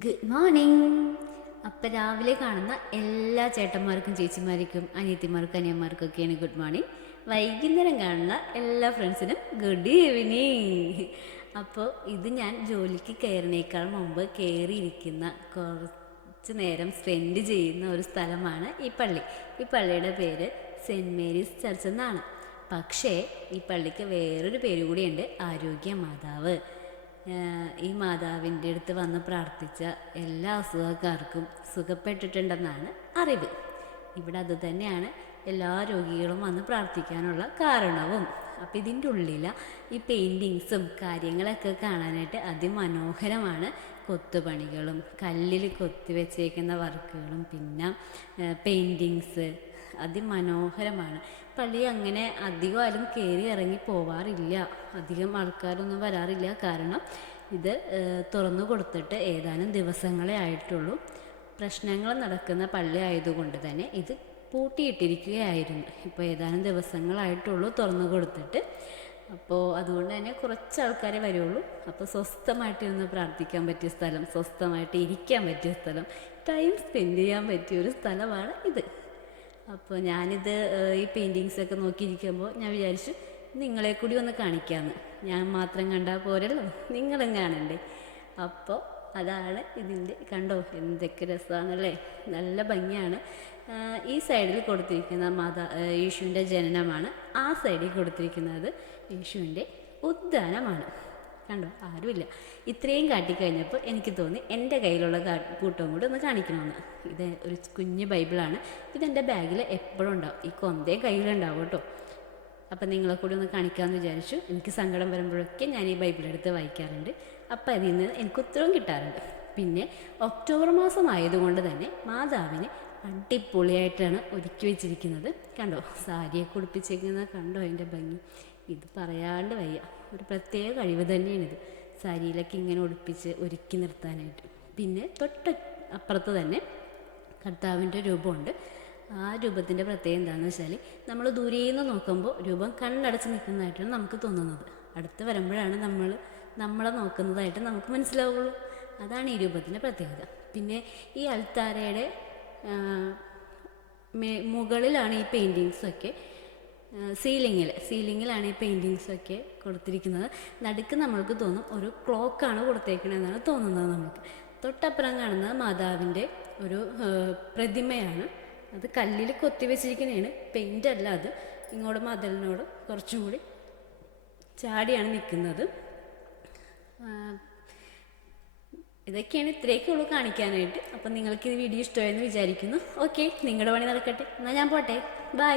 Good morning. അപ്പം രാവിലെ കാണുന്ന എല്ലാ ചേട്ടന്മാർക്കും ചേച്ചിമാർക്കും അനിയത്തിമാർക്കും അനിയന്മാർക്കൊക്കെയാണ് ഗുഡ് മോർണിംഗ്. വൈകുന്നേരം കാണുന്ന എല്ലാ ഫ്രണ്ട്സിനും ഗുഡ് ഈവനിങ്. അപ്പോൾ ഇത് ഞാൻ ജോലിക്ക് കയറിനേക്കാൾ മുമ്പ് കയറിയിരിക്കുന്ന കുറച്ച് നേരം സ്പെൻഡ് ചെയ്യുന്ന ഒരു സ്ഥലമാണ് ഈ പള്ളി. ഈ പള്ളിയുടെ പേര് സെൻറ്റ് മേരീസ് ചർച്ച് എന്നാണ്. പക്ഷേ ഈ പള്ളിക്ക് വേറൊരു പേര് കൂടിയുണ്ട്, ആരോഗ്യ മാതാവ്. ഈ മാതാവിൻ്റെ അടുത്ത് വന്ന് പ്രാർത്ഥിച്ച എല്ലാ അസുഖക്കാർക്കും സുഖപ്പെട്ടിട്ടുണ്ടെന്നാണ് അറിവ്. ഇവിടെ അത് തന്നെയാണ് എല്ലാ രോഗികളും വന്ന് പ്രാർത്ഥിക്കാനുള്ള കാരണവും. അപ്പം ഇതിൻ്റെ ഉള്ളിൽ ഈ പെയിൻറ്റിങ്സും കാര്യങ്ങളൊക്കെ കാണാനായിട്ട് അതിമനോഹരമാണ്. കൊത്തുപണികളും കല്ലിൽ കൊത്തി വെച്ചേക്കുന്ന വർക്കുകളും പിന്നെ പെയിൻറ്റിങ്സ് അതിമനോഹരമാണ്. പള്ളി അങ്ങനെ അധികം ആരും കയറി ഇറങ്ങി പോവാറില്ല, അധികം ആൾക്കാരൊന്നും വരാറില്ല. കാരണം ഇത് തുറന്നു കൊടുത്തിട്ട് ഏതാനും ദിവസങ്ങളെ ആയിട്ടുള്ളൂ. പ്രശ്നങ്ങൾ നടക്കുന്ന പള്ളി ആയതുകൊണ്ട് തന്നെ ഇത് പൂട്ടിയിട്ടിരിക്കുകയായിരുന്നു. ഇപ്പോൾ ഏതാനും ദിവസങ്ങളായിട്ടുള്ളൂ തുറന്നു കൊടുത്തിട്ട്. അപ്പോൾ അതുകൊണ്ട് തന്നെ കുറച്ച് ആൾക്കാരെ വരുള്ളൂ. അപ്പോൾ സ്വസ്ഥമായിട്ടിരുന്ന് പ്രാർത്ഥിക്കാൻ പറ്റിയ സ്ഥലം, സ്വസ്ഥമായിട്ട് ഇരിക്കാൻ പറ്റിയ സ്ഥലം, ടൈം സ്പെൻഡ് ചെയ്യാൻ പറ്റിയ ഒരു സ്ഥലമാണ് ഇത്. അപ്പോൾ ഞാനിത് ഈ പെയിൻറ്റിങ്സൊക്കെ നോക്കിയിരിക്കുമ്പോൾ ഞാൻ വിചാരിച്ചു നിങ്ങളെ കൂടി ഒന്ന് കാണിക്കാമെന്ന്. ഞാൻ മാത്രം കണ്ടാൽ പോരല്ലോ, നിങ്ങളും കാണണ്ടേ. അപ്പോൾ അതാണ് ഇതിൻ്റെ, കണ്ടോ എന്തൊക്കെ രസമാണല്ലേ, നല്ല ഭംഗിയാണ്. ഈ സൈഡിൽ കൊടുത്തിരിക്കുന്ന യേശുവിൻ്റെ ജനനമാണ്, ആ സൈഡിൽ കൊടുത്തിരിക്കുന്നത് യേശുവിൻ്റെ ഉദ്ധാനമാണ്. കണ്ടോ, ആരുമില്ല. ഇത്രയും കാട്ടിക്കഴിഞ്ഞപ്പോൾ എനിക്ക് തോന്നി എൻ്റെ കയ്യിലുള്ള കൂട്ടവും കൂടി ഒന്ന് കാണിക്കണമെന്ന്. ഇത് ഒരു കുഞ്ഞ് ബൈബിളാണ്. ഇതെൻ്റെ ബാഗിൽ എപ്പോഴും ഉണ്ടാവും, ഈ കൊന്തേ കയ്യിലുണ്ടാവും കേട്ടോ. അപ്പം നിങ്ങളെ കൂടി ഒന്ന് കാണിക്കാമെന്ന് വിചാരിച്ചു. എനിക്ക് സങ്കടം വരുമ്പോഴൊക്കെ ഞാൻ ഈ ബൈബിളെടുത്ത് വായിക്കാറുണ്ട്. അപ്പം അതിൽ നിന്ന് എനിക്ക് ഉത്തരവും കിട്ടാറുണ്ട്. പിന്നെ ഒക്ടോബർ മാസം ആയതുകൊണ്ട് തന്നെ മാതാവിനെ അടിപൊളിയായിട്ടാണ് ഒരുക്കി വെച്ചിരിക്കുന്നത്. കണ്ടോ, സാരിയൊക്കെ ഉടുപ്പിച്ചിരിക്കുന്നത് കണ്ടോ, അതിൻ്റെ ഭംഗി ഇത് പറയാണ്ട് വയ്യ. ഒരു പ്രത്യേക കഴിവ് തന്നെയാണിത്, സാരിയിലൊക്കെ ഇങ്ങനെ ഉടുപ്പിച്ച് ഒരുക്കി നിർത്താനായിട്ട്. പിന്നെ അപ്പുറത്ത് തന്നെ കർത്താവിൻ്റെ രൂപമുണ്ട്. ആ രൂപത്തിൻ്റെ പ്രത്യേകത എന്താണെന്ന് വെച്ചാൽ നമ്മൾ ദൂരേന്ന് നിന്ന് നോക്കുമ്പോൾ രൂപം കണ്ണടച്ച് നിൽക്കുന്നതായിട്ടാണ് നമുക്ക് തോന്നുന്നത്. അടുത്ത് വരുമ്പോഴാണ് നമ്മളെ നോക്കുന്നതായിട്ട് നമുക്ക് മനസ്സിലാവുള്ളൂ. അതാണ് ഈ രൂപത്തിൻ്റെ പ്രത്യേകത. പിന്നെ ഈ അൾത്താരയുടെ മുകളിലാണ് ഈ പെയിൻറ്റിങ്സൊക്കെ, സീലിങ്ങിലാണ് ഈ പെയിൻറ്റിങ്സൊക്കെ കൊടുത്തിരിക്കുന്നത്. നടുക്ക് നമ്മൾക്ക് തോന്നും ഒരു ക്ലോക്കാണ് കൊടുത്തേക്കണമെന്നാണ് തോന്നുന്നത് നമുക്ക്. തൊട്ടപ്പുറം കാണുന്നത് മാതാവിൻ്റെ ഒരു പ്രതിമയാണ്. അത് കല്ലിൽ കൊത്തി വെച്ചിരിക്കുന്നതാണ്, പെയിൻ്റ് അല്ല അത്. ഇങ്ങോട്ട് മതിലിനോട് കുറച്ചും കൂടി ചാടിയാണ് നിൽക്കുന്നത്. ഇതൊക്കെയാണ്, ഇത്രയൊക്കെ ഉള്ളൂ കാണിക്കാനായിട്ട്. അപ്പം നിങ്ങൾക്ക് ഈ വീഡിയോ ഇഷ്ടമായെന്ന് വിചാരിക്കുന്നു. ഓക്കെ, നിങ്ങളുടെ പണി നടക്കട്ടെ. എന്നാൽ ഞാൻ പോട്ടെ, ബൈ.